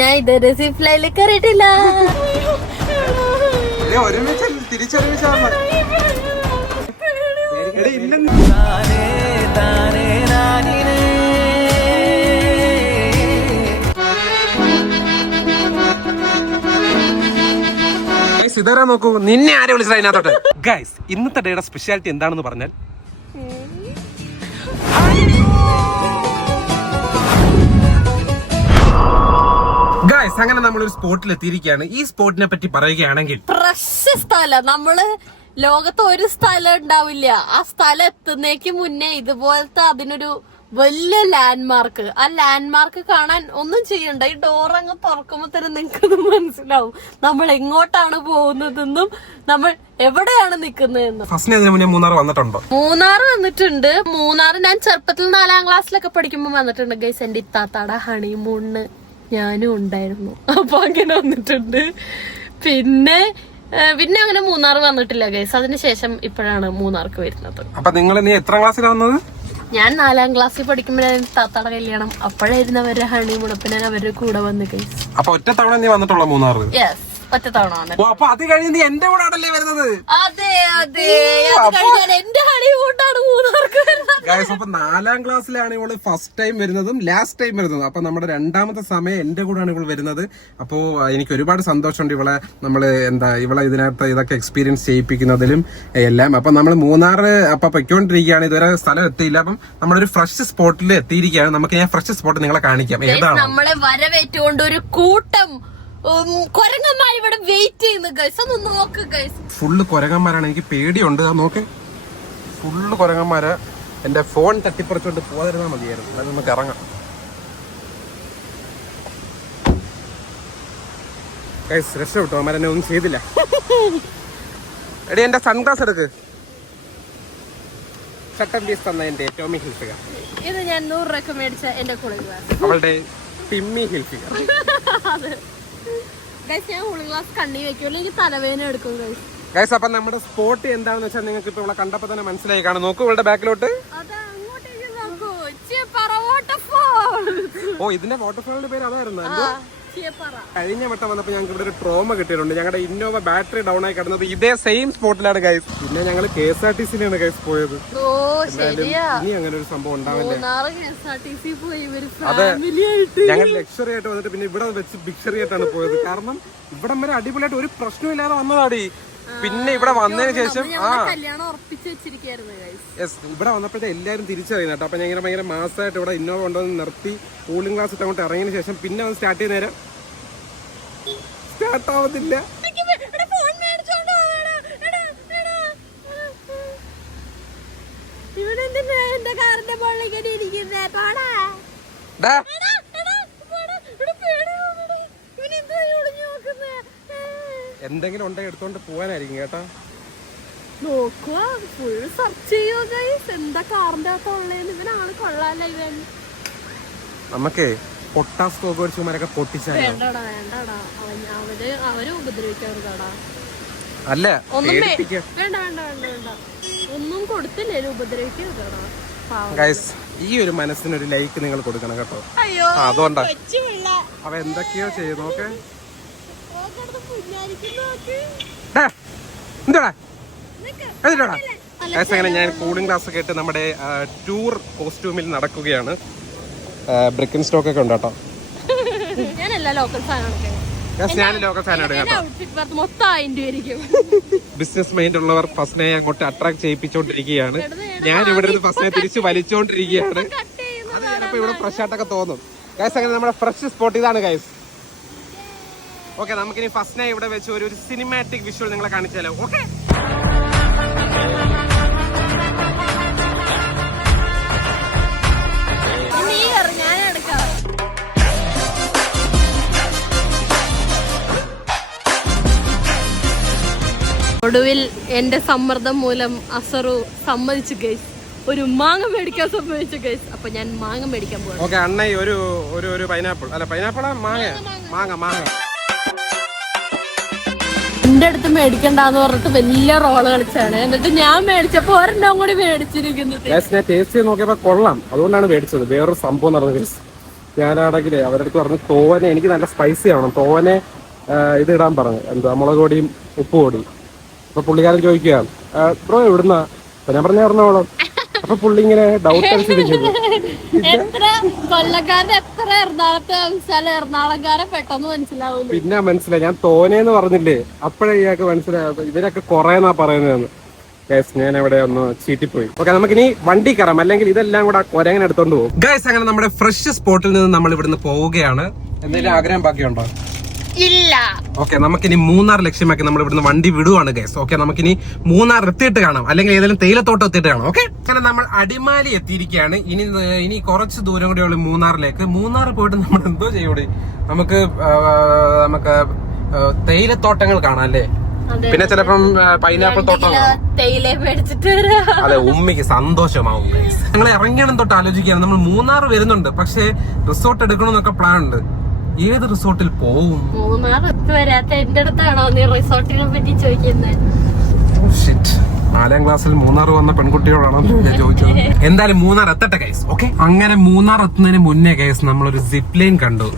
ഞാൻ ഇതൊരു സിപ്ലൈല് കയറിയിട്ടില്ല. ഇതരാ നോക്കൂ, നിന്നെ ആരെ വിളിച്ചത് അതിനകത്തോട്ട്? ഗൈസ്, ഇന്നത്തെ ഡേയുടെ സ്പെഷ്യാലിറ്റി എന്താണെന്ന് പറഞ്ഞാൽ ഗൈസ്, അങ്ങനെ നമ്മളൊരു സ്പോട്ടിൽ എത്തിയിരിക്കുകയാണ്. ഈ സ്പോട്ടിനെ പറ്റി പറയുകയാണെങ്കിൽ ഫ്രഷ് സ്ഥലം. നമ്മള് ലോകത്ത് ഒരു സ്ഥലം ഉണ്ടാവില്ല, ആ സ്ഥലം എത്തുന്നേക്ക് മുന്നേ ഇതുപോലത്തെ അതിനൊരു വലിയ ലാൻഡ്മാർക്ക്. ആ ലാൻഡ്മാർക്ക് കാണാൻ ഒന്നും ചെയ്യണ്ട, ഈ ഡോർ അങ്ങ് തുറക്കുമ്പോ തന്നെ നിങ്ങൾക്കത് മനസ്സിലാവും നമ്മൾ എങ്ങോട്ടാണ് പോകുന്നതെന്നും നമ്മൾ എവിടെയാണ് നിൽക്കുന്നതെന്നും. ഫസ്റ്റ് അതിന് മുന്നേ മൂന്നാർ വന്നിട്ടുണ്ടോ? മൂന്നാർ വന്നിട്ടുണ്ട്. മൂന്നാർ ഞാൻ ചെറുപ്പത്തിൽ 4ാം ക്ലാസ്സിലൊക്കെ പഠിക്കുമ്പോ വന്നിട്ടുണ്ട് ഗൈസ്. എന്റെ ഇത്താത്താടെ ഹണിമൂണിന് ഞാനും ഉണ്ടായിരുന്നു, അപ്പൊ അങ്ങനെ വന്നിട്ടുണ്ട്. പിന്നെ അങ്ങനെ മൂന്നാർ വന്നിട്ടില്ല ഗൈസ്. അതിനുശേഷം ഇപ്പോഴാണ് മൂന്നാർക്ക് വരുന്നത്. അപ്പൊ നിങ്ങൾ നീ എത്രാം ക്ലാസ്സിലാണ് വന്നത്? ഞാൻ 4ാം ക്ലാസ്സിൽ പഠിക്കുമ്പോഴാണ് താത്താടെ കല്യാണം. അപ്പോഴായിരുന്നു അവരുടെ ഹണിമൂൺ. അപ്പൊ ഞാൻ അവരുടെ കൂടെ വന്ന് ഗൈസ്. അപ്പൊ ഒറ്റ തവണ നീ വന്നിട്ടുള്ള മൂന്നാർ? യെസ്, ഒറ്റ തവണ. അപ്പൊ അത് കഴിഞ്ഞ് നീ എന്റെ കൂടെ ആണല്ലേ വരുന്നത്? അതെ അതെ, അത് കഴിഞ്ഞാൽ എന്റെ ഹണിമൂണാണ് മൂന്നാർക്ക് വരുന്നത്. ഗൈസ്, അപ്പൊ 4ാം ക്ലാസ്സിലാണ് ഇവള് ഫസ്റ്റ് ടൈം വരുന്നതും ലാസ്റ്റ് ടൈം വരുന്നതും. അപ്പൊ നമ്മുടെ രണ്ടാമത്തെ സമയം എന്റെ കൂടെയാണ് ഇവള് വരുന്നത്. അപ്പോ എനിക്ക് ഒരുപാട് സന്തോഷമുണ്ട് ഇവളെ ഇതിനകത്ത് ഇതൊക്കെ എക്സ്പീരിയൻസ് ചെയ്യിപ്പിക്കുന്നതിലും എല്ലാം. അപ്പൊ നമ്മൾ മൂന്നാർ അപ്പൊ പൊയ്ക്കൊണ്ടിരിക്കുകയാണ്. ഇതുവരെ സ്ഥലം എത്തിയില്ല. അപ്പം നമ്മളൊരു ഫ്രഷ് സ്പോട്ടിൽ എത്തിയിരിക്കുകയാണ്. നമുക്ക് ഞാൻ ഫ്രഷ് സ്പോട്ട് നിങ്ങളെ കാണിക്കാം. ഏതാണ്? നമ്മളെ വരവേറ്റുകൊണ്ട് ഒരു കൂട്ടം കൊരങ്ങന്മാർ ഇവിടെ വെയിറ്റ് ചെയ്യുന്നു ഗൈസ്. ഒന്ന് നോക്ക് ഗൈസ്, ഫുള്ള് കൊരങ്ങന്മാരാണ്. എനിക്ക് പേടിയുണ്ട്. അത് നോക്ക്, ഫുള്ള് കൊരങ്ങന്മാര്. എന്റെ ഫോൺ തട്ടിപ്പറിച്ചോണ്ട് പോകാതിരുന്നാൽ മതിയായിരുന്നു. അത് നമുക്ക് ഇറങ്ങാം ഗൈസ്. രക്ഷപ്പെട്ടു, അമ്മരെന്നെ ഒന്നും ചെയ്തില്ല. എടി, എന്റെ സൺഗ്ലാസ് എടുക്ക്. ചട്ടം പീസ് തന്ന എന്റെ ടോമി ഹിൽഫിഗർ. ഇത് ഞാൻ 100 രൂപ മേടിച്ച എന്റെ കൂളിംഗ് ഗ്ലാസ്. അവളുടെ പിമ്മി ഹിൽഫിഗർ. ഗൈസ്, ഞാൻ കൂളിംഗ് ഗ്ലാസ് കണ്ണി വെക്കുള്ളൂ, എനിക്ക് തലവേദന എടുക്കും ഗൈസ്. ഗൈസ്, അപ്പൊ നമ്മുടെ സ്പോട്ട് എന്താണെന്ന് വെച്ചാൽ നിങ്ങൾക്ക് ഇപ്പൊ ഇവിടെ കണ്ടപ്പോ തന്നെ മനസ്സിലായി കാണും. നോക്കൂ ഇവളുടെ ബാക്കിലോട്ട്. ഓ, ഇതിന്റെ വാട്ടർഫാളിന്റെ പേര് അതായിരുന്നു. കഴിഞ്ഞ വട്ടം വന്നപ്പോ ഞങ്ങൾക്ക് ഇവിടെ ഒരു ട്രോമ കിട്ടിയിട്ടുണ്ട്. ഞങ്ങളുടെ ഇന്നോവ ബാറ്ററി ഡൗൺ ആയി കിടന്നത് ഇതേ സെയിം സ്പോട്ടിലാണ് ഗൈസ്. പിന്നെ ഞങ്ങൾ KSRTC-യിലാണ് ഗൈസ് പോയത്. ഇനി അങ്ങനെ ഒരു സംഭവം ഉണ്ടാവില്ലേ? അതെ, ഞങ്ങൾ ലക്ഷറി ആയിട്ട് വന്നിട്ട് പിന്നെ ഇവിടെ വെച്ച് ബിക്ഷറി ആയിട്ടാണ് പോയത്. കാരണം ഇവിടം വരെ അടിപൊളിയായിട്ട് ഒരു പ്രശ്നമില്ലാതെ വന്നതാടി. പിന്നെ ഇവിടെ വന്നതിന് ശേഷം ഇവിടെ വന്നപ്പോഴത്തെ എല്ലാവരും തിരിച്ചറിയുന്നത് കേട്ടോ. അപ്പൊ ഞാൻ ഭയങ്കര മാസമായിട്ട് ഇവിടെ ഇന്നോവ കൊണ്ടുവന്ന് നിർത്തി കൂളിംഗ് ഗ്ലാസ് ഇട്ട് അങ്ങോട്ട് ഇറങ്ങിയതിന് ശേഷം പിന്നെ വന്ന് സ്റ്റാർട്ട് ചെയ്യുന്ന നേരം സ്റ്റാർട്ട് ആവത്തില്ല. എന്തെങ്കിലും ഉണ്ടെങ്കിൽ എടുത്തോണ്ട് പോവാനായിരിക്കും കേട്ടാ. നോക്കുക, ഫുൾ സെർച്ച് ചെയ്യുക ഗൈസ്. എന്താ കാറിന്റെ അകത്തുള്ളതെന്ന്. ഇവനാണ് കൊള്ളാല്ലേ ഇവൻ. നമുക്കേ പൊട്ടാസ് കോകടിച്ചുമാരൊക്കെ പൊട്ടിച്ചാൽ വേണ്ടടാ വേണ്ടടാ, അവര് ഉപദ്രവിക്കാറുണ്ടാ. അല്ല, വേണ്ട വേണ്ട വേണ്ട വേണ്ട, ഒന്നും കൊടുത്തില്ലേ ഉപദ്രവിക്കാറുണ്ടാ. ഗൈസ്, ഈ ഒരു മനസ്സിനൊരു ലൈക്ക് നിങ്ങൾ കൊടുക്കണം കേട്ടോ. അയ്യോ, അതുകൊണ്ടാ അവ എന്തൊക്കെയോ ചെയ്തു. നോക്കേ, അങ്ങനെ ഞാൻ കൂളിംഗ് ഗ്ലാസ് ഒക്കെ ഇട്ട് നമ്മുടെ ടൂർ കോസ്റ്റ്യൂമിൽ നടക്കുകയാണ്. ബ്രിക്കൻ സ്റ്റോക്ക് ഒക്കെ ഉണ്ട് കേട്ടോ. ഞാൻ ലോക്കൽ സാധനം ബിസിനസ് മൈൻഡ് ഉള്ളവർ ഫസ്റ്റിനെ അങ്ങോട്ട് അട്രാക്ട് ചെയ്യിപ്പിച്ചോണ്ടിരിക്കുകയാണ്. ഞാൻ ഇവിടെ നിന്ന് ഫസ്റ്റിനെ തിരിച്ച് വലിച്ചോണ്ടിരിക്കുകയാണ്. അത് ചിലപ്പോ ഇവിടെ ഫ്രഷ് ആയിട്ടൊക്കെ തോന്നും ഗൈസ്. അങ്ങനെ നമ്മുടെ ഫ്രഷ് സ്പോട്ട് ഇതാണ് ഗൈസ്. ഓക്കെ, നമുക്കിനി ഫസ്റ്റിനെ ഇവിടെ വെച്ച് ഒരു സിനിമാറ്റിക് വിഷ്വൽ നിങ്ങളെ കാണിച്ചാലോ? ഓക്കെ, ഒടുവിൽ എന്റെ സമ്മർദ്ദം മൂലം അസറു സമ്മതിച്ചു ഗൈസ്. ഒരു മാങ്ങ മേടിക്കാൻ സമ്മതിച്ചു ഗൈസ്. അപ്പൊ ഞാൻ മാങ്ങ മേടിക്കാൻ പോവാം. ഓക്കെ, അണ്ണ ഒരു പൈനാപ്പിൾ അല്ല പൈനാപ്പിളാ മാങ്ങ എന്റെ അടുത്ത് മേടിക്കണ്ടെന്ന് പറഞ്ഞിട്ട് വലിയ റോള് കളിച്ചാണ്. എന്നിട്ട് ഞാൻ മേടിച്ചപ്പോ ഒരെണ്ണം കൂടി മേടിച്ചിരിക്കുന്നത്. ഞാൻ ടേസ്റ്റ് ചെയ്ത് നോക്കിയപ്പോ കൊള്ളാം, അതുകൊണ്ടാണ് മേടിച്ചത്. വേറൊരു സംഭവം നടന്നത് ഞാനാണെങ്കിലേ അവരുടെ അടുത്ത് പറഞ്ഞു തോനെ എനിക്ക് നല്ല സ്പൈസി ആവണം, തോനെ ഇത് ഇടാൻ പറഞ്ഞു, എന്താ മുളക് പൊടിയും ഉപ്പ് പൊടിയും. അപ്പൊ പുള്ളിക്കാരൻ ചോദിക്കുകയാണ് ബ്രോ എവിടുന്നാ? അപ്പൊ ഞാൻ പറഞ്ഞ എറണാകുളം. അപ്പൊ പുള്ളി ഇങ്ങനെ ഡൗട്ട് അടിച്ചിരിക്കുന്നു. പിന്നെ മനസ്സിലായി ഞാൻ തോനെന്ന് പറഞ്ഞില്ലേ, അപ്പഴേ ഇയാൾക്ക് മനസ്സിലായത് ഇവരൊക്കെ കൊറേന്നാ പറയുന്നതെന്ന്. ഗൈസ് ഞാൻ അവിടെ ഒന്ന് ചീറ്റിപ്പോയി. ഓക്കെ, നമുക്കിനി വണ്ടി കയറാം, അല്ലെങ്കിൽ ഇതെല്ലാം കൂടെ കൊരങ്ങനെ എടുത്തോണ്ട് പോകും. ഗൈസ് അങ്ങനെ നമ്മുടെ ഫ്രഷ് സ്പോട്ടിൽ നിന്ന് നമ്മൾ ഇവിടുന്ന് പോവുകയാണ്. എന്തെങ്കിലും ആഗ്രഹം ബാക്കിയുണ്ടോ? ഇല്ല. ഓക്കെ, നമുക്കിനി മൂന്നാർ ലക്ഷ്യമാക്കി നമ്മൾ ഇവിടുന്ന് വണ്ടി വിടുവാണ് ഗൈസ്. ഓക്കെ, നമുക്കിനി മൂന്നാർ എത്തിയിട്ട് കാണാം, അല്ലെങ്കിൽ ഏതെങ്കിലും തേയിലത്തോട്ടം എത്തിയിട്ട് കാണാം. ഓക്കെ, അങ്ങനെ നമ്മൾ അടിമാലി എത്തിയിരിക്കുകയാണ്. ഇനി കുറച്ച് ദൂരം കൂടി ഉള്ളു മൂന്നാറിലേക്ക്. മൂന്നാർ പോയിട്ട് നമ്മൾ എന്തോ ചെയ്യൂടെ, നമുക്ക് തേയിലത്തോട്ടങ്ങൾ കാണാം അല്ലേ, പിന്നെ ചിലപ്പം പൈനാപ്പിൾ തോട്ടം. അതെ, ഉമ്മിക്ക് സന്തോഷമാവും. ഞങ്ങൾ ഇറങ്ങിയണം തൊട്ട് ആലോചിക്കുകയാണ്, നമ്മൾ മൂന്നാർ വരുന്നുണ്ട്, പക്ഷെ റിസോർട്ട് എടുക്കണമെന്നൊക്കെ പ്ലാൻ ഉണ്ട്. ഏത് റിസോർട്ടിൽ പോവും? മൂന്നാർ വരാത്ത എന്റെ അടുത്താണോ നീ റിസോർട്ടിനെ പറ്റി ചോദിക്കുന്നത്? 4ാം ക്ലാസ്സിൽ മൂന്നാർ വന്ന പെൺകുട്ടിയോടാണോ ഞാൻ ചോദിച്ചത്. എന്തായാലും മൂന്നാർ എത്തട്ടെ ഗൈസ്. ഓക്കെ, അങ്ങനെ മൂന്നാർ എത്തുന്നതിന് മുന്നേ ഗൈസ് നമ്മളൊരു സിപ്പ് ലൈൻ കണ്ടു.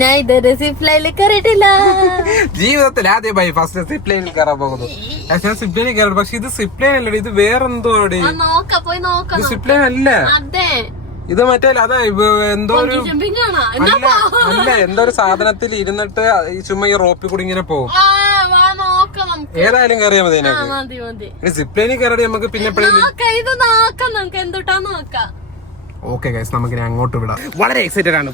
ഞാൻ ഇതൊരു സിപ്പ് ലൈനിൽ കയറിയിട്ടില്ല. ജീവിതത്തിൽ ആദ്യമായി ഫസ്റ്റ് സിപ്പ് ലൈനിൽ കയറാൻ പോകുന്നു. ഞാൻ സിപ്പ് ലൈനിൽ കയറി, പക്ഷെ ഇത് സിപ്പ് ലൈൻ അല്ലേ, ഇത് വേറെന്തോ. ഇത് സിപ്പ് ലൈൻ അല്ല, ഇത് മറ്റേ അതാ എന്തോ ഒരു അല്ല എന്തോ ഒരു സാധനത്തിൽ ഇരുന്നിട്ട് ചുമ്മാ ഈ റോപ്പിൽ കൂടി ഇങ്ങനെ പോകും. ഏതായാലും കയറിയാൽ മതി. സിപ്പ് ലൈനിൽ കയറി നമുക്ക് പിന്നെ ഓക്കെ ഗൈസ്, നമുക്കിനി അങ്ങോട്ട് വിടാം. വളരെ എക്സൈറ്റഡ് ആണ്.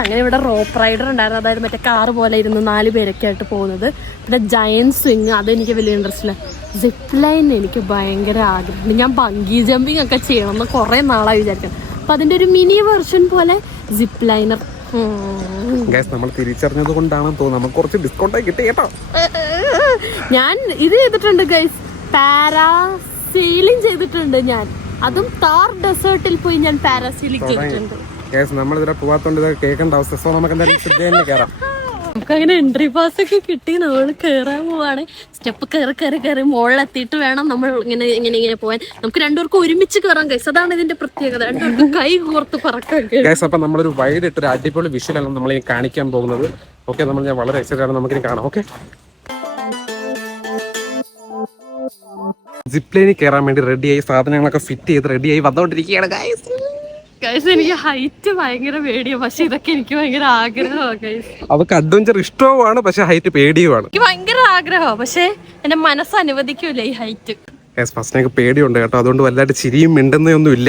അങ്ങനെ ഇവിടെ റോപ്പ് റൈഡർ ഉണ്ടായിരുന്നു, അതായത് മറ്റേ കാറ് പോലെ ഇരുന്ന് 4 പേരൊക്കെ ആയിട്ട് പോകുന്നത്. പിന്നെ ജയന്റ് സ്വിങ്, അതെനിക്ക് വലിയ ഇൻട്രസ്റ്റ് ഇല്ല. സിപ്പ് ലൈൻ എനിക്ക് ഭയങ്കര ആഗ്രഹമുണ്ട്. ഞാൻ ബങ്കി ജമ്പിങ് ഒക്കെ ചെയ്യണം എന്ന് കുറെ നാളായി വിചാരിക്കണം. അപ്പൊ അതിന്റെ ഒരു മിനി വെർഷൻ പോലെ സിപ്പ് ലൈനർ. നമ്മൾ തിരിച്ചറിഞ്ഞത് കൊണ്ടാണെന്ന് തോന്നുന്നു നമുക്ക് കുറച്ച് ഡിസ്കൗണ്ട് കിട്ടി കേട്ടോ. ഞാൻ ഇത് ചെയ്തിട്ടുണ്ട് ഗൈസ്, പാരാസീലിംഗ് ചെയ്തിട്ടുണ്ട് ഞാൻ. അതും താർ ഡെസേർട്ടിൽ പോയി ഞാൻ പാരാസീലിംഗ് ചെയ്തിട്ടുണ്ട്. നമ്മളിതിനെ പോവാത്തോണ്ട് ഇതൊക്കെ കേൾക്കേണ്ട അവസ്ഥ. സോ നമുക്ക് എന്തായാലും സിപ്പ് ലൈനിൽ കയറാം. നമുക്കങ്ങനെ എൻട്രി പാസ് ഒക്കെ കിട്ടി, നമ്മൾ കയറാൻ പോവാണ്. സ്റ്റെപ്പ് കയറി മുകളിലെത്തിയിട്ട് വേണം നമ്മൾ ഇങ്ങനെ പോവാൻ. നമുക്ക് രണ്ടുപേർക്കും ഒരുമിച്ച് കയറാൻ ഗൈസ്, അതാണ് ഇതിന്റെ പ്രത്യേകത. രണ്ടുപേർക്കും കൈ കോർത്ത് പറക്കാൻ. അപ്പൊ നമ്മളൊരു വൈഡ് ഇട്ടൊരു അടിപൊളി വിഷ്വലാണ് നമ്മൾ കാണിക്കാൻ പോകുന്നത്. ഓക്കെ, നമ്മൾ ഞാൻ വളരെ എക്സൈറ്റഡ് ആണ്, നമുക്കിനി കാണാം. ഓക്കെ, സിപ്പ് ലൈനിൽ കയറാൻ വേണ്ടി റെഡിയായി, സാധനങ്ങളൊക്കെ ഫിറ്റ് ചെയ്ത് റെഡിയായി വന്നോണ്ടിരിക്കുകയാണ് ഗൈസ്. എനിക്ക് ഹൈറ്റ് ഭയങ്കര പേടിയാണ്, പക്ഷെ ഇതൊക്കെ എനിക്ക് ഭയങ്കര ആഗ്രഹമാണ്. അവർക്ക് അഡ്വഞ്ചർ ഇഷ്ടവുമാണ്, പക്ഷെ ഹൈറ്റ് പേടിയുമാണ്. എനിക്ക് ഭയങ്കര ആഗ്രഹമാണ്, പക്ഷെ എന്റെ മനസ്സ് അനുവദിക്കൂല ഈ ഹൈറ്റ്. ഫസ്റ്റിനൊക്കെ പേടിയുണ്ട് കേട്ടോ, അതുകൊണ്ട് വല്ലാണ്ട് ചിരിയും മിണ്ടുന്നൊന്നും ഇല്ല.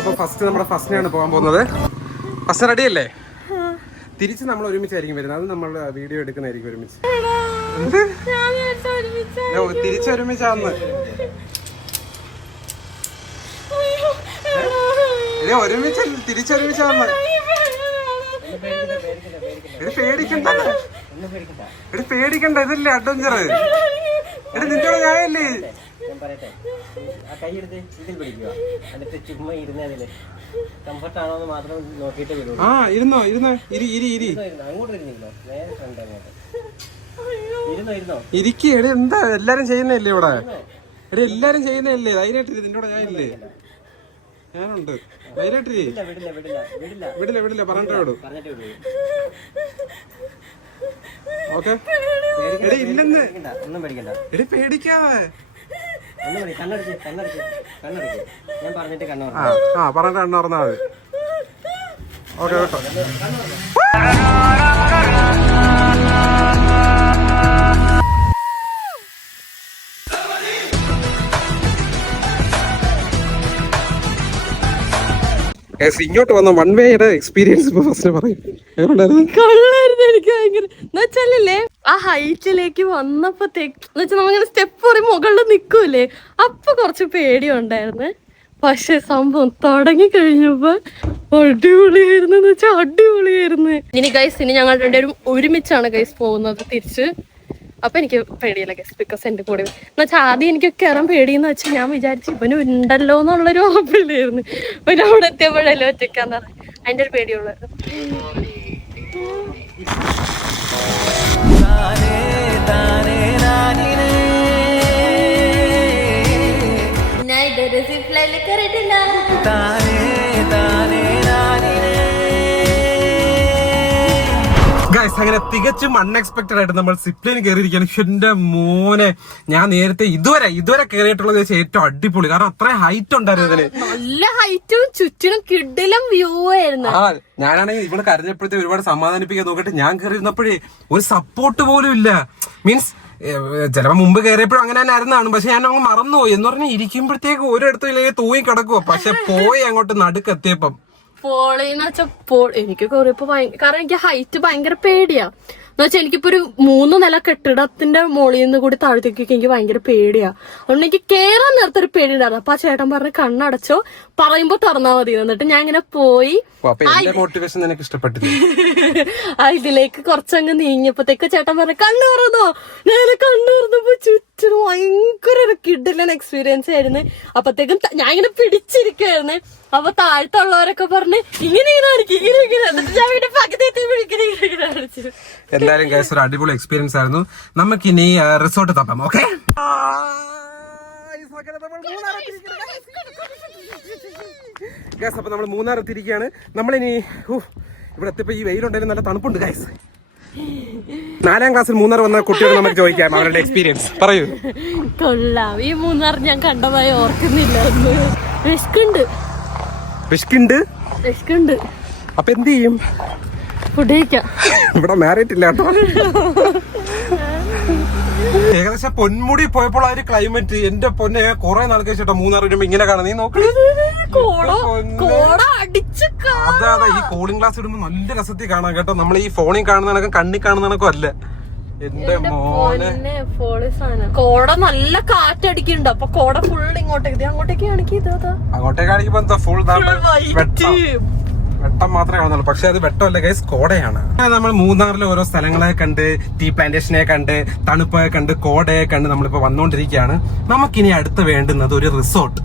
അപ്പൊ ഫസ്റ്റ് നമ്മുടെ ഫസ്റ്റിനാണ് പോകാൻ പോകുന്നത്. ഫസ്റ്റ് റെഡി അല്ലേ? തിരിച്ച് നമ്മൾ ഒരുമിച്ചായിരിക്കും വരുന്നത്, അത് നമ്മൾ വീഡിയോ എടുക്കുന്നതായിരിക്കും ഒരുമിച്ച്. തിരിച്ചൊരുമിച്ചാന്ന് തിരിച്ചൊരുമിച്ചാന്ന് പേടിക്കണ്ട, ഇതല്ലേ അഡ്വഞ്ചർ. നിന്റെ ഞാനല്ലേ ഇരുന്നോ ഇരിക്കടെ. എന്താ എല്ലാരും ചെയ്യുന്നല്ലേ ഇവിടെ? എല്ലാരും ചെയ്യുന്നല്ലേ? ധൈര്യമായിട്ട് നിന്റെ കൂടെ ഞാനില്ലേ? ഞാനുണ്ട്, ധൈര്യമായിട്ട് വിടില്ല പറഞ്ഞിട്ടേ വിടും. ഓക്കെ, ഇല്ലെന്ന് എടി പേടിക്കാതെ പറഞ്ഞിട്ട് കണ്ണു തുറന്നാ മതി. ഓക്കെ കേട്ടോ. ഇങ്ങോട്ട് വന്ന വൺ വേയുടെ എക്സ്പീരിയൻസ് പറയും. എനിക്ക് ഭയങ്കര എന്നുവെച്ചാലേ ആ ഹൈറ്റിലേക്ക് വന്നപ്പോഴത്തേക്ക് നമ്മളിങ്ങനെ സ്റ്റെപ്പ് പറയും മുകളിൽ നിൽക്കൂലേ, അപ്പൊ കുറച്ച് പേടിയുണ്ടായിരുന്നു. പക്ഷെ സംഭവം തുടങ്ങി കഴിഞ്ഞപ്പോ അടിപൊളിയായിരുന്നു, എന്ന് വെച്ചാൽ അടിപൊളിയായിരുന്നു. ഇനി ഞങ്ങൾ രണ്ടുപേരും ഒരുമിച്ചാണ് ഗൈസ് പോകുന്നത് തിരിച്ച്. അപ്പൊ എനിക്ക് പേടിയില്ല ഗൈസ്, ബിക്കോസ് എന്റെ കൂടെ എന്നുവെച്ചാൽ ആദ്യം എനിക്ക് കയറാൻ പേടിയെന്ന് വെച്ചാൽ ഞാൻ വിചാരിച്ചു ഇവന് ഉണ്ടല്ലോ എന്നുള്ളൊരു ഉറപ്പില്ലായിരുന്നു. പിന്നെ അവിടെ എത്തിയപ്പോഴല്ലോ ഒറ്റയ്ക്കാന്ന് പറഞ്ഞു, അതിന്റെ ഒരു പേടിയുള്ളായിരുന്നു. ഞാൻ ഇതുവരെ സിപ്പ് ലൈനിൽ കയറിയിട്ടില്ല. ഗൈസ് അങ്ങനെ തികച്ചും അൺഎക്സ്പെക്ടഡ് ആയിട്ട് നമ്മൾ സിപ്ലൈൻ കയറിയിരിക്കുകയാണ്. എന്റെ മോനെ, ഞാൻ നേരത്തെ ഇതുവരെ കയറിയിട്ടുള്ളത് വെച്ചാൽ ഏറ്റവും അടിപൊളി. കാരണം അത്രയും ഹൈറ്റ് ഉണ്ടായിരുന്നു ഇതിന്. നല്ല ഹൈറ്റും ചുറ്റിനും കിടിലം വ്യൂ ആയിരുന്നു. ആ, ഞാനാണെങ്കിൽ ഇവിടെ കരഞ്ഞപ്പോഴത്തെ ഒരുപാട് സമാധാനിപ്പിക്കാൻ നോക്കിയിട്ട് ഞാൻ കയറിയിരുന്നപ്പോഴേ ഒരു സപ്പോർട്ട് പോലും ഇല്ല. മീൻസ് ചിലപ്പോ മുമ്പ് കയറിയപ്പോഴും അങ്ങനെ തന്നെ ആയിരുന്നാണ്. പക്ഷെ ഞാൻ അങ്ങ് മറന്നുപോയി. എന്ന് പറഞ്ഞാൽ ഇരിക്കുമ്പോഴത്തേക്ക് ഒരിടത്തും ഇല്ലെങ്കിൽ തൂങ്ങി കിടക്കുവോ. പക്ഷെ പോയി അങ്ങോട്ട് നടുക്കെത്തിയപ്പം പോളീന്ന് വെച്ചാ എനിക്ക് കയറിയപ്പോ കാരണം എനിക്ക് ഹൈറ്റ് ഭയങ്കര പേടിയാ. എന്ന് വെച്ചാൽ എനിക്കിപ്പോ ഒരു 3 നില കെട്ടിടത്തിന്റെ മുകളിൽ നിന്ന് കൂടി താഴത്തേക്കൊക്കെ എനിക്ക് ഭയങ്കര പേടിയാ. അതുകൊണ്ട് എനിക്ക് കേറാൻ നേരത്തെ ഒരു പേടി ഉണ്ടായിരുന്നു. അപ്പൊ ആ ചേട്ടൻ പറഞ്ഞ് കണ്ണടച്ചോ, പറയുമ്പോ തുറന്നാ മതി. എന്നിട്ട് ഞാൻ ഇങ്ങനെ പോയി. മോട്ടിവേഷൻ നിനക്ക് ഇഷ്ടപ്പെട്ടില്ല? ഇതിലേക്ക് കുറച്ചങ്ങ് നീങ്ങിയപ്പോഴത്തേക്ക് ചേട്ടൻ പറഞ്ഞു കണ്ണു തുറന്നോ. ഞാൻ കണ്ണു തുറന്നപ്പോ ചുറ്റും ഭയങ്കര ഒരു കിടിലൻ എക്സ്പീരിയൻസ് ആയിരുന്നു. അപ്പത്തേക്കും ഞാൻ ഇങ്ങനെ പിടിച്ചിരിക്കുവായിരുന്നു. അപ്പൊ താഴത്തുള്ളവരൊക്കെ പറഞ്ഞ് ഇങ്ങനെ എന്നിട്ട് ഞാൻ വീട്ടിൽ പകുതി കാണിച്ചു. എന്തായാലും ഗൈസ് ഒരു അടിപൊളി എക്സ്പീരിയൻസ് ആയിരുന്നു. നമുക്കിനി റിസോർട്ട് തപ്പാം. ഓക്കെ, ഗൈസ് അപ്പൊ നമ്മൾ മൂന്നാർ എത്തിയിരിക്കുകയാണ്. നമ്മളിനി ഇവിടെ എത്തിയപ്പോ ഈ വെയിലുണ്ടായിരുന്നു, നല്ല തണുപ്പുണ്ട് ഗൈസ്. 4ാം ക്ലാസ്സിൽ മൂന്നാർ വന്ന കുട്ടികൾ നമുക്ക് ചോദിക്കാം അവരുടെ എക്സ്പീരിയൻസ്. പറയൂ. കൊള്ളാം. ഈ മൂന്നാർ ഞാൻ കണ്ടതായി ഓർക്കുന്നില്ല. വിശക്കുണ്ട്. അപ്പൊ എന്ത് ചെയ്യും? ഫുഡ് കഴിക്കാം. ഇവിടെ മാറിയിട്ടില്ല കേട്ടോ. ഏകദേശം പൊന്മുടി പോയപ്പോൾ ആ ഒരു ക്ലൈമറ്റ്, എന്റെ പൊന്നെ, കുറെ നാൾ കഴിച്ചിട്ടോ മൂന്നാർ വരുമ്പോ ഇങ്ങനെ കാണാം. നീ നോക്ക്, അതെ ഈ കൂളിംഗ് ഗ്ലാസ് ഇടുമ്പോ നല്ല രസത്തിൽ കാണാം കേട്ടോ. നമ്മൾ ഈ ഫോണിൽ കാണുന്നതൊക്കെ കണ്ണിൽ കാണുന്നതൊക്കെ അല്ല. എന്റെ മോനെ, കോട നല്ല കാറ്റടിക്കുന്നുണ്ട്. അപ്പൊ കോട ഫുൾ അങ്ങോട്ടേക്ക് കാണിക്കുമ്പോ എന്താ ഫുൾ വെട്ടം മാത്രമേ കാണുന്നുള്ളൂ. പക്ഷെ അത് വെട്ടമല്ല ഗൈസ്, കോടയാണ്. നമ്മൾ മൂന്നാറിലെ ഓരോ സ്ഥലങ്ങളെ കണ്ട്, ടീ പ്ലാന്റേഷനെ കണ്ട്, തണുപ്പൊക്കെ കണ്ട്, കോടയെ കണ്ട് നമ്മളിപ്പോ വന്നോണ്ടിരിക്കുകയാണ്. നമുക്കിനി അടുത്ത് വേണ്ടുന്നത് ഒരു റിസോർട്ട്.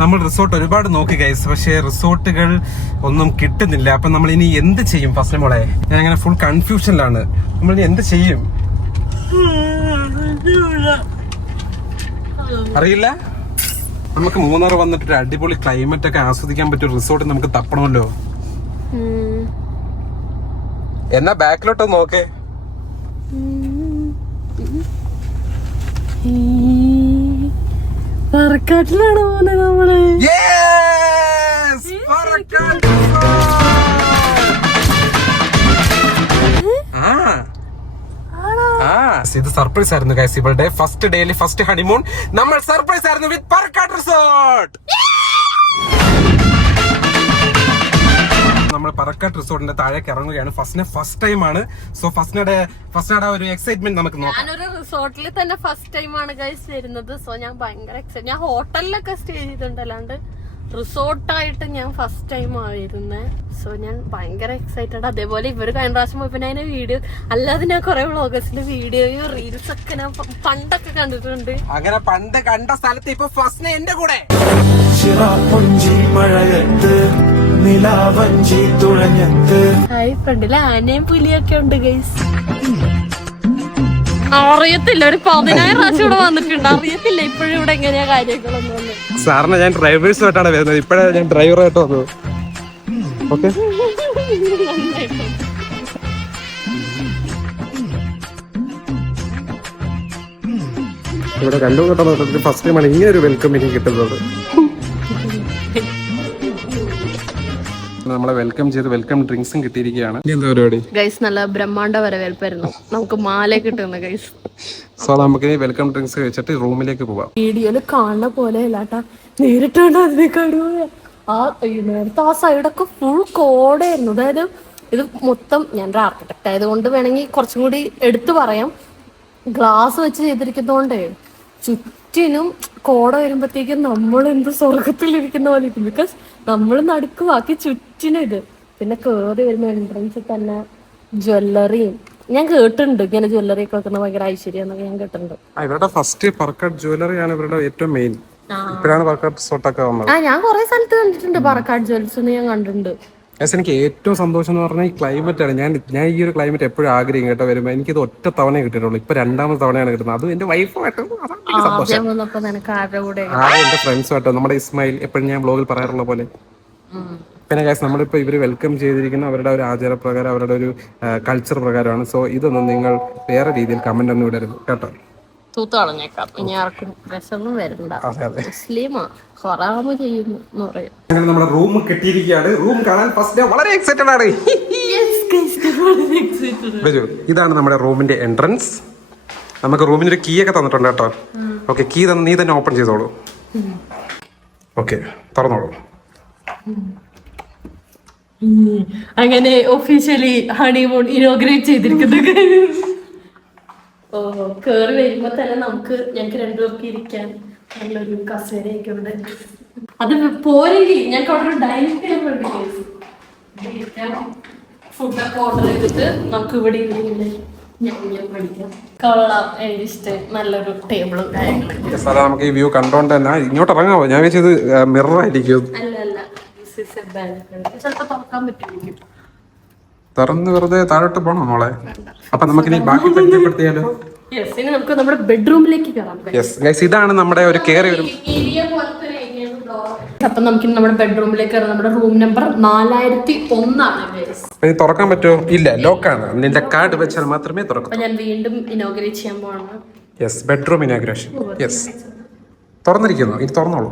നമ്മൾ റിസോർട്ട് ഒരുപാട് നോക്കി ഗൈസ്, പക്ഷെ റിസോർട്ടുകൾ ഒന്നും കിട്ടുന്നില്ല. അപ്പൊ നമ്മൾ ഇനി എന്ത് ചെയ്യും? ഫസ്റ്റ് മോളെ, ഞാൻ അങ്ങനെ ഫുൾ കൺഫ്യൂഷനിലാണ്. നമ്മളിനി എന്ത് ചെയ്യും അറിയില്ല. നമുക്ക് മൂന്നാർ വന്നിട്ട് ഒരു അടിപൊളി ക്ലൈമറ്റ് ഒക്കെ ആസ്വദിക്കാൻ പറ്റിയ റിസോർട്ട് നമുക്ക് തപ്പണമല്ലോ. എന്നാ ബാക്കിലോട്ട് നോക്കേ. പറക്കാട്ടിലാണോ നമ്മള്? ഇത് സർപ്രൈസ് ആയിരുന്നു ഗൈസ്. ഇവളുടെ ഫസ്റ്റ് ഡേയിലെ ഫസ്റ്റ് ഹണിമൂൺ നമ്മൾ സർപ്രൈസ് ആയിരുന്നു വിത്ത് പറക്കാട്ട് റിസോർട്ട്. നമ്മൾ പറക്കാട്ട് റിസോർട്ടിന്റെ താഴേക്ക് ഇറങ്ങുകയാണ്. ഫസ്റ്റ് ടൈം ആണ്. സോ ഫസ്റ്റിനടെ ഒരു എക്സൈറ്റ്മെന്റ് നമുക്ക് നോക്കാം. ഞാനൊരു റിസോർട്ടിൽ തന്നെ ഫസ്റ്റ് ടൈം ആണ് ഗൈസ് വരുന്നത്. സോ ഞാൻ ഭയങ്കര എക്സൈറ്റ്. ഞാൻ ഹോട്ടലിലൊക്കെ സ്റ്റേ ചെയ്തിട്ടുണ്ട്, അല്ലാണ്ട് റിസോർട്ടായിട്ട് ഞാൻ ഫസ്റ്റ് ടൈം ആയിരുന്നേ. സോ ഞാൻ ഭയങ്കര എക്സൈറ്റഡ്. അതേപോലെ ഇവര് കഴിഞ്ഞ പ്രാവശ്യം പോയപ്പോ ഞാൻ വീഡിയോ, അല്ലാതെ ഞാൻ കുറെ വ്ളോഗേഴ്സിന്റെ വീഡിയോയും റീൽസ് ഒക്കെ ഞാൻ പണ്ടൊക്കെ കണ്ടിട്ടുണ്ട്. അങ്ങനെ പണ്ട് കണ്ട സ്ഥലത്ത് ഇപ്പൊ ഫസ്റ്റ് എന്റെ കൂടെ ഹായ്, ഫ്രണ്ടില് ആനയും പുലിയൊക്കെ ഉണ്ട് ഗൈസ്. അറിയത്തില്ല, ഒരു 10,000 പ്രാവശ്യം ഇവിടെ വന്നിട്ടുണ്ട്. അറിയത്തില്ല ഇപ്പോഴും ഇവിടെ എങ്ങനെയാ കാര്യങ്ങളൊന്നും. സാറിന് ഞാൻ ഡ്രൈവേഴ്സുമായിട്ടാണ് വരുന്നത്. ഇപ്പഴാണ് ഞാൻ ഡ്രൈവറായിട്ട് വന്നത്. ഓക്കെ, ഇവിടെ 2 വട്ടം ഫസ്റ്റ് ടൈമാണ് ഇങ്ങനെ ഒരു വെൽക്കം എനിക്ക് കിട്ടുന്നത്. നമ്മളെ വെൽക്കം ചെയ്ത് വെൽക്കം ഡ്രിങ്ക്സും കിട്ടിയിരിക്കുകയാണ്. എന്താ പരിപാടി ഗൈസ്? നല്ല ബ്രഹ്മാണ്ഡ വരവേൽപ്പായിരുന്നു. നമുക്ക് മാല കിട്ടുന്ന ഗൈസ്. സോ നമുക്ക് വെൽക്കം ഡ്രിങ്ക്സ് കഴിച്ചിട്ട് റൂമിലേക്ക് പോവാം. വീഡിയോയില് കാണുന്ന പോലെ അല്ലാട്ടാ, നേരിട്ടാണ് അതിനേക്കാട് നേരത്തെ ആ സൈഡൊക്കെ ഫുൾ കോടയായിരുന്നു. അതായത് ഇത് മൊത്തം, ഞാൻ ഒരു ആർക്കിടെക്ട് ആയതുകൊണ്ട് വേണമെങ്കിൽ കുറച്ചും കൂടി എടുത്തു പറയാം, ഗ്ലാസ് വെച്ച് ചെയ്തിരിക്കുന്നതുകൊണ്ടേ ചുറ്റിനും കോട വരുമ്പോഴത്തേക്കും നമ്മൾ എന്ത് സ്വർഗത്തിലിരിക്കുന്ന പോലെ ഇരിക്കും. ബിക്കോസ് നമ്മൾ നടുക്ക് ബാക്കി ചുറ്റിനും ഇത്. പിന്നെ കേറി വരുന്ന എൻട്രൻസിൽ തന്നെ ജ്വല്ലറിയും ഞാൻ കേട്ടിട്ടുണ്ട്. ഇങ്ങനെ ജ്വല്ലറി ഒക്കെ വെക്കുന്ന ഭയങ്കര ഐശ്വര്യം എന്നൊക്കെ ഞാൻ കേട്ടിട്ടുണ്ട്. ഇവരുടെ ഫസ്റ്റ് പറക്കാട്ട് ജ്വല്ലറി ആണ് ഇവരുടെ ഏറ്റവും മെയിൻ. ഇപ്പോഴാണ് പറക്കാട്ട് റിസോർട്ടൊക്കെ വന്നത്. ഞാൻ കുറെ സ്ഥലത്ത് കണ്ടിട്ടുണ്ട് പറക്കാട്ട് ജ്വൽസ് ഞാൻ കണ്ടിട്ടുണ്ട്. എനിക്ക് ഏറ്റവും സന്തോഷം എന്ന് പറഞ്ഞാൽ ഈ ക്ലൈമറ്റ് ആണ്. ഞാൻ ഈ ഒരു ക്ലൈമറ്റ് എപ്പോഴും ആഗ്രഹിക്കും കേട്ടോ. വരുമ്പോൾ എനിക്കിത് ഒറ്റ തവണ കിട്ടിയിട്ടുള്ളൂ. ഇപ്പൊ 2ാമത്തെ തവണയാണ് കിട്ടുന്നത്. അതും എന്റെ വൈഫുമായിട്ടും എന്റെ ഫ്രണ്ട്സുമായിട്ടോ. നമ്മുടെ ഇസ്മായിൽ എപ്പോഴും ഞാൻ ബ്ലോഗിൽ പറയാറുള്ള പോലെ. പിന്നെ ഗൈസ് നമ്മളിപ്പോ ഇവര് വെൽക്കം ചെയ്തിരിക്കുന്ന അവരുടെ ഒരു ആചാരപ്രകാരം അവരുടെ ഒരു കൾച്ചർ പ്രകാരമാണ്. സോ ഇതൊന്നും നിങ്ങൾ വേറെ രീതിയിൽ കമന്റ് ഒന്നും ഇടരുത് കേട്ടോ. നമ്മുടെ റൂം കിട്ടിയിരിക്കുകയാണ്. റൂം കാണാൻ ഫസ്റ്റ് വളരെ എക്സൈറ്റഡ് ആണ്. ഇതാണ് നമ്മുടെ റൂമിന്റെ എൻട്രൻസ്. നമുക്ക് റൂമിന് ഒരു കീ ഒക്കെ തന്നിട്ടുണ്ട് കേട്ടോ. ഓക്കെ, കീ തന്നെ നീ തന്നെ ഓപ്പൺ ചെയ്തോളൂ. ഓക്കെ, തുറന്നോളൂ. അങ്ങനെ ഒഫീഷ്യലി ഹണിമൂൺ ഇനോഗ്രേറ്റ് ചെയ്തിരിക്കുന്നു. കേറി വരുമ്പോ തന്നെ ഞങ്ങൾക്ക് രണ്ടുപേർക്ക് ഇരിക്കാൻ നല്ലൊരു കസേരയൊക്കെ ഉണ്ട്. അത് പോരെങ്കിൽ ഞങ്ങൾക്ക് അവിടെ ഒരു ഡൈനിങ് ടേബിൾ ഉണ്ട്. ഫുഡൊക്കെ ഓർഡർ ചെയ്തിട്ട് നമുക്ക് ഇവിടെ ഇരുന്ന് പഠിക്കാം. കൊള്ളാം, എനിക്ക് ഇഷ്ടം. നല്ലൊരു ടേബിളും കാര്യങ്ങളും. നമുക്ക് ഈ വ്യൂ കണ്ടോണ്ട് തന്നെ ഇങ്ങോട്ട് ഇറങ്ങാമോ? ഞാൻ വെച്ചത് മിറർ ആയിരിക്കും. ചിലപ്പോ തുറക്കാൻ പറ്റും. തുറന്ന് വെറുതെ താഴോട്ട് പോണോ മോളെ? അപ്പൊ നമുക്ക് ഇനി ബാക്കി പരിചയപ്പെടുത്തിയാലോ? ഇനി നമുക്ക് നമ്മുടെ ബെഡ്റൂമിലേക്ക് കയറാം. ഇതാണ് നമ്മുടെ ഒരു കയറി വരും. അപ്പൊ നമുക്ക് നമ്മുടെ ബെഡ്റൂമിലേക്ക് കയറാം. നമ്മുടെ റൂം നമ്പർ 4001 ആണ്. തുറക്കാൻ പറ്റുമോ? ഇല്ല, ലോക്കാണ്. നിന്റെ കാർഡ് വെച്ചാൽ മാത്രമേ തുറക്കൂ. ഞാൻ വീണ്ടും ഇനോഗ്രേറ്റ് ചെയ്യാൻ പോവാണ്. Yes, bedroom inauguration. യെസ്, തുറന്നിരിക്കുന്നു. ഇത് തുറന്നോളൂ.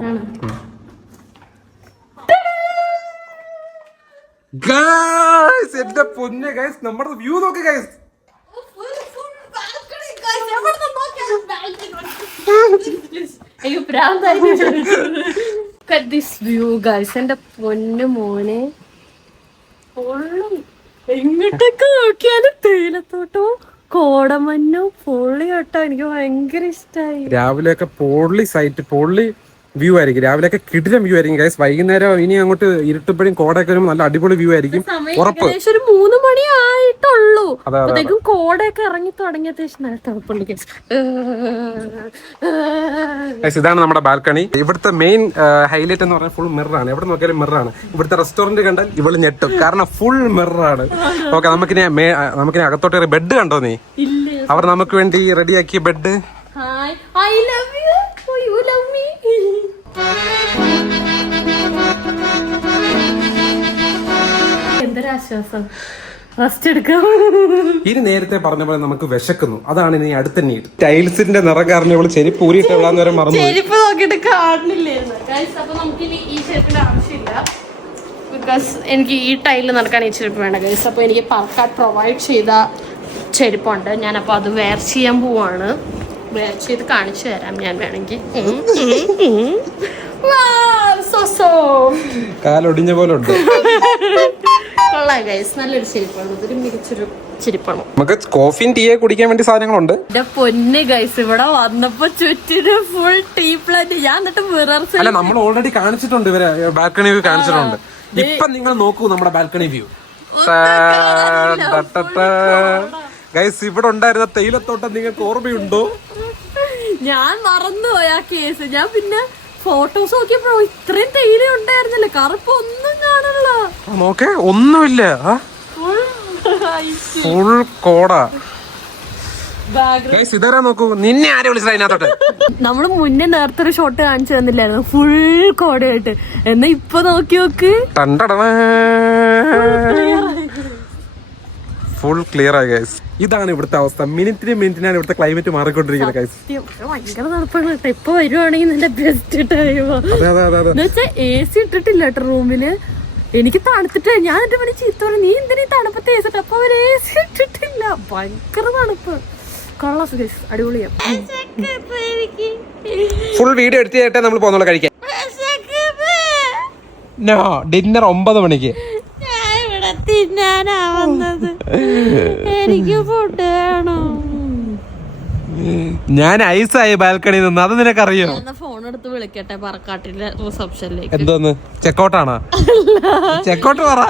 ഗൈസ്, എന്റെ പൊന്നെ ഗൈസ്, നമ്മുടെ വ്യൂ നോക്ക് ഗൈസ്. എന്റെ പൊന്നു മോനെ, എങ്ങോട്ടൊക്കെ നോക്കിയാലും തേയിലത്തോട്ടവും കോടമഞ്ഞും പൊള്ളി കേട്ടോ. എനിക്ക് ഭയങ്കര ഇഷ്ടമായി. രാവിലെയൊക്കെ പൊള്ളി സൈറ്റ്, പൊള്ളി വ്യൂ ആയിരിക്കും. രാവിലെയൊക്കെ കിടിലം വ്യൂ ആയിരിക്കും ഗൈസ്. വൈകുന്നേരം ഇനി അങ്ങോട്ട് ഇരുട്ടുമ്പോഴും കോടയൊക്കെ വരുമ്പോൾ നല്ല അടിപൊളി വ്യൂ ആയിരിക്കും. ഉറപ്പ്. ഒരു 3 മണി ആയിട്ടുള്ളൂ. അപ്പോഴത്തേക്കും കോടയൊക്കെ ഇറങ്ങി തുടങ്ങിയ. ഇതാണ് നമ്മുടെ ബാൽക്കണി. ഇവിടുത്തെ മെയിൻ ഹൈലൈറ്റ് എന്ന് പറഞ്ഞാൽ ഫുൾ മിററാണ്. എവിടെ നോക്കിയാലും മിററാണ്. ഇവിടുത്തെ റെസ്റ്റോറന്റ് കണ്ടാൽ ഇവള് ഞെട്ടും, കാരണം ഫുൾ മിററാണ്. ഓക്കെ, നമുക്കിനി അകത്തോട്ട് ബെഡ് കണ്ടോ നീ? അവർ നമുക്ക് വേണ്ടി റെഡിയാക്കിയ ബെഡ്. എന്തൊരാശ്വാസം. റെസ്റ്റ് എടുക്കാം. ഇനി നേരത്തെ പറഞ്ഞ പോലെ നമുക്ക് വിശക്കുന്നു. അതാണ് ഇനി അടുത്ത നീഡ്. ടൈൽസിന്റെ നിറം കാരണം ഇവള് ചെരുപ്പ് ഊരിയിട്ടുള്ളാന്ന് വരെ മറന്നു. ചെരുപ്പ് നോക്കിയിട്ട് കാണുന്നില്ലായിരുന്നു. അപ്പൊ നമുക്കിനി ഈ ചെരുപ്പിന്റെ ആവശ്യമില്ല. ബിക്കോസ് എനിക്ക് ഈ ടൈലിൽ നടക്കാൻ ഈ ചെരുപ്പ് വേണ്ട ഗൈസ്. അപ്പൊ എനിക്ക് പാർക്കാർ പ്രൊവൈഡ് ചെയ്ത ചെരുപ്പുണ്ട്. ഞാനപ്പോൾ അത് വെയർ ചെയ്യാൻ പോവാണ്. വെയർ ചെയ്ത് കാണിച്ചു തരാം ഞാൻ വേണമെങ്കിൽ. കാലൊടിഞ്ഞ പോലെ ഉണ്ട്. കൊള്ളാം ഗൈസ്, നല്ലൊരു ചെരുപ്പാണ്. ഇതൊരു മികച്ചൊരു ചെരുപ്പാണ്. നമുക്ക് കോഫിയും ടീയെ കുടിക്കാൻ വേണ്ടി സാധനങ്ങളുണ്ട്. എന്റെ പൊന്ന് ഗൈസ്, ഇവിടെ വന്നപ്പോ ചുറ്റിനും ഫുൾ ടീ പ്ലാന്റ്. ഞാൻ എന്നിട്ട് മിറർ അല്ല, നമ്മൾ ഓൾറെഡി കാണിച്ചിട്ടുണ്ട്. ഇവരെ ബാൽക്കണി വ്യൂ കാണിച്ചിട്ടുണ്ട്. ഇപ്പൊ നിങ്ങൾ നോക്കൂ നമ്മുടെ ബാൽക്കണി വ്യൂ. ഗൈസ്, ഇവിടെ ഉണ്ടായിരുന്ന തേയിലത്തോട്ടം നിങ്ങൾക്ക് ഓർമ്മയുണ്ടോ? ഞാൻ മറന്നുപോയി ആ കേസ്. ഞാൻ പിന്നെ ഫോട്ടോസ് നോക്കിയപ്പോ ഇത്രയും തേയില ഉണ്ടായിരുന്നില്ല. കറുപ്പ് ഒന്നും കാണാനുള്ള. നോക്കേ, ഒന്നുമില്ല. ഫുൾ കോട. ഇതാരാ നോക്കൂ, നിന്നെ ആരെ വിളിച്ചത് അതിനകത്തോട്ട്? നമ്മള് മുന്നേ നേരത്തെ ഒരു ഷോട്ട് കാണിച്ചു തന്നില്ലായിരുന്നു, ഫുൾ കോടയായിട്ട്. എന്നാ ഇപ്പൊ നോക്കി നോക്ക്, ഫുൾ ക്ലിയർ ആയി ഗൈസ്. ഇതാണ് ഇവിടുത്തെ അവസ്ഥ. മിനിറ്റിനാണ് ഇവിടുത്തെ ക്ലൈമറ്റ് മാറിക്കൊണ്ടിരിക്കുന്നത് ഗൈസ്. ഭയങ്കര തണുപ്പാണ് കേട്ടോ. ഇപ്പൊ വരുവാണെങ്കിൽ നിന്റെ ബെസ്റ്റ് ടൈമാ. എന്നുവെച്ചാ AC ഇട്ടിട്ടില്ല കേട്ടോ റൂമില്. എനിക്ക് തണുത്തിട്ട് ഞാൻ എന്റെ പണി ചീത്ത പറഞ്ഞു, നീ എന്തിനാ തണുപ്പത്ത് AC ഇട്ട? അപ്പൊ അവര് AC ഇട്ടിട്ടില്ല. ഭയങ്കര തണുപ്പ്. കൊള്ളാം ഗൈസ്, അടിപൊളിയാ. ഫുൾ വീഡിയോ എടുത്തിട്ടേ നമ്മൾ പോകുന്നുള്ളൂ കഴിക്കാൻ. ഡിന്നർ 9 മണിക്ക്. തിന്നാനാ വന്നത്. എനിക്ക് ഫുഡ് വേണം. ഞാൻ ഐസായി ബാൽക്കണി നിന്ന്, അത് നിനക്കറിയോ? ഫോൺ എടുത്ത് വിളിക്കട്ടെ പറക്കാട്ടിലെ റിസപ്ഷനിലേക്ക്. എന്തോന്ന്, ചെക്കൗട്ടാണോ? ചെക്കൗട്ട് പറ.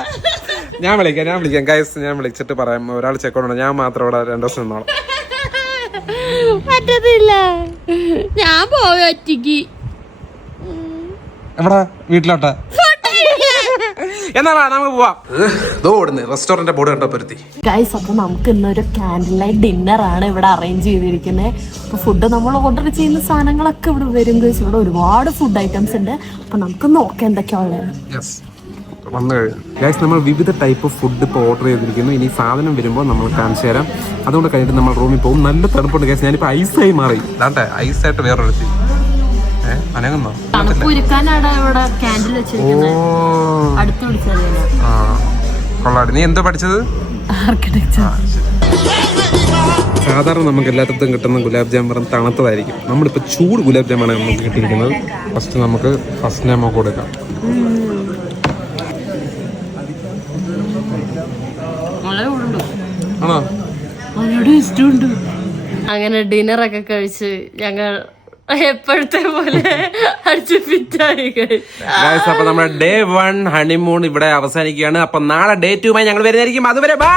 ഞാൻ വിളിക്കാം ഗൈസ്. ഞാൻ വിളിച്ചിട്ട് പറയാം. ഒരാൾ ചെക്കൗട്ട്. ഞാൻ മാത്രം ഇവിടെ 2 ദിവസം നിന്നോളാം. പറ്റത്തില്ല, ഞാൻ പോയി ഒറ്റയ്ക്ക്. എവിടെ? വീട്ടിലോട്ടാ? എന്നാ വാ, നമുക്ക് പോവാം. ഇതോ ഓടുന്നു റെസ്റ്റോറന്റ് ബോർഡ് കണ്ടപ്പോഴത്തി. ഗൈസ്, അപ്പൊ നമുക്ക് ഇന്നൊരു കാൻഡിൽ ലൈറ്റ് ഡിന്നർ ആണ് ഇവിടെ അറേഞ്ച് ചെയ്തിരിക്കുന്നത്. അപ്പൊ ഫുഡ് നമ്മൾ ഓർഡർ ചെയ്യുന്ന സാധനങ്ങളൊക്കെ ഇവിടെ വരും ഗൈസ്. ഇവിടെ ഒരുപാട് ഫുഡ് ഐറ്റംസ് ഉണ്ട്. അപ്പൊ നമുക്ക് നോക്കാം എന്തൊക്കെയാ ഉള്ളത്. വന്നു കഴിഞ്ഞു ഗൈസ്, നമ്മൾ വിവിധ ടൈപ്പ് ഫുഡ് ഇപ്പോൾ ഓർഡർ ചെയ്തിരിക്കുന്നു. ഇനി സാധനം വരുമ്പോൾ നമ്മൾ കാണിച്ചു തരാം. അതുകൊണ്ട് കഴിഞ്ഞിട്ട് നമ്മൾ റൂമിൽ പോകും. നല്ല തണുപ്പുണ്ട് ഗൈസ്. ഞാനിപ്പോൾ ഐസായി മാറി. അതാട്ടെ ഐസായിട്ട് വേറൊരു അനങ്ങുന്നോ? കൊള്ളാടി. നീ എന്തോ പഠിച്ചത്? സാധാരണ നമുക്ക് എല്ലായിടത്തും കിട്ടുന്ന ഗുലാബ് ജാം പറഞ്ഞ തണുത്തതായിരിക്കും. നമ്മളിപ്പോൾ ചൂട് ഗുലാബ് ജാമാണ് നമുക്ക് കിട്ടിയിരിക്കുന്നത്. ഫസ്റ്റ് നമുക്ക് ഫസ്റ്റ് നെയിം ഒക്കെ കൊടുക്കാം. ആണോ? അങ്ങനെ ഡിന്നറൊക്കെ കഴിച്ച് ഞങ്ങൾ എപ്പോഴത്തെ പോലെ അടിച്ച് ഫിറ്റായി. അപ്പൊ നമ്മുടെ ഡേ 1 ഹണിമൂൺ ഇവിടെ അവസാനിക്കുകയാണ്. അപ്പൊ നാളെ ഡേ 2 ഞങ്ങൾ വരുന്നതായിരിക്കും. അതുവരെ ബൈ.